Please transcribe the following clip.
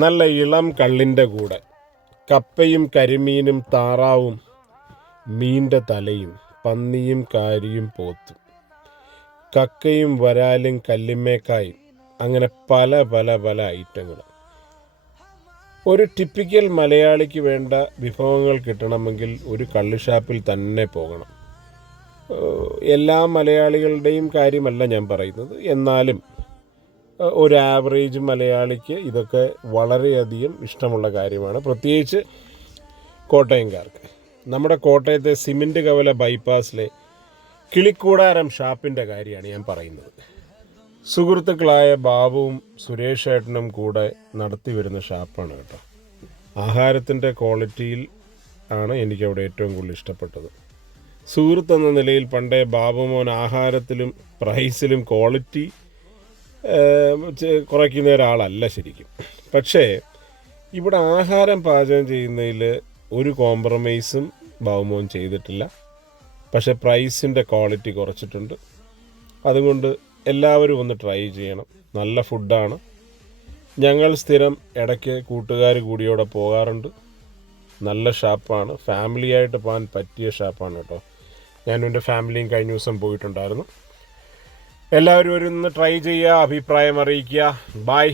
നല്ല ഇളം കള്ളിൻ്റെ കൂടെ കപ്പയും കരിമീനും താറാവും മീൻ്റെ തലയും പന്നിയും കാരിയും പോത്തും കക്കയും വരാലും കല്ലിമേക്കായും അങ്ങനെ പല പല പല ഐറ്റങ്ങൾ. ഒരു ടിപ്പിക്കൽ മലയാളിക്ക് വേണ്ട വിഭവങ്ങൾ കിട്ടണമെങ്കിൽ ഒരു കള്ളുഷാപ്പിൽ തന്നെ പോകണം. എല്ലാ മലയാളികളുടെയും കാര്യമല്ല ഞാൻ പറയുന്നത്, എന്നാലും ഒരു ആവറേജ് മലയാളിക്ക് ഇതൊക്കെ വളരെയധികം ഇഷ്ടമുള്ള കാര്യമാണ്, പ്രത്യേകിച്ച് കോട്ടയംകാർക്ക്. നമ്മുടെ കോട്ടയത്തെ സിമൻറ്റ് കവല ബൈപ്പാസിലെ കിളിക്കൂടാരം ഷാപ്പിൻ്റെ കാര്യമാണ് ഞാൻ പറയുന്നത്. സുഹൃത്തുക്കളായ ബാബുവും സുരേഷ് ഏട്ടനും കൂടെ നടത്തി വരുന്ന ഷാപ്പാണ് കേട്ടോ. ആഹാരത്തിൻ്റെ ക്വാളിറ്റിയിൽ ആണ് എനിക്കവിടെ ഏറ്റവും കൂടുതൽ ഇഷ്ടപ്പെട്ടത്. സുഹൃത്തെന്ന നിലയിൽ പണ്ടേ ബാബുമോൻ ആഹാരത്തിലും പ്രൈസിലും ക്വാളിറ്റി കുറയ്ക്കുന്ന ഒരാളല്ല ശരിക്കും. പക്ഷേ ഇവിടെ ആഹാരം പാചകം ചെയ്യുന്നതിൽ ഒരു കോംപ്രമൈസും ബാബുമോൻ ചെയ്തിട്ടില്ല. പക്ഷേ പ്രൈസിൻ്റെ ക്വാളിറ്റി കുറച്ചിട്ടുണ്ട്. അതുകൊണ്ട് എല്ലാവരും ഒന്ന് ട്രൈ ചെയ്യണം. നല്ല ഫുഡാണ്. ഞങ്ങൾ സ്ഥിരം ഇടയ്ക്ക് കൂട്ടുകാർ കൂടിയോടെ പോകാറുണ്ട്. നല്ല ഷാപ്പാണ്. ഫാമിലിയായിട്ട് പോകാൻ പറ്റിയ ഷാപ്പാണ് കേട്ടോ. ഞാനും എൻ്റെ ഫാമിലിയും കഴിഞ്ഞ ദിവസം പോയിട്ടുണ്ടായിരുന്നു. എല്ലാവരും ഒരു ഒന്ന് ട്രൈ ചെയ്യുക, അഭിപ്രായം അറിയിക്കുക. ബൈ.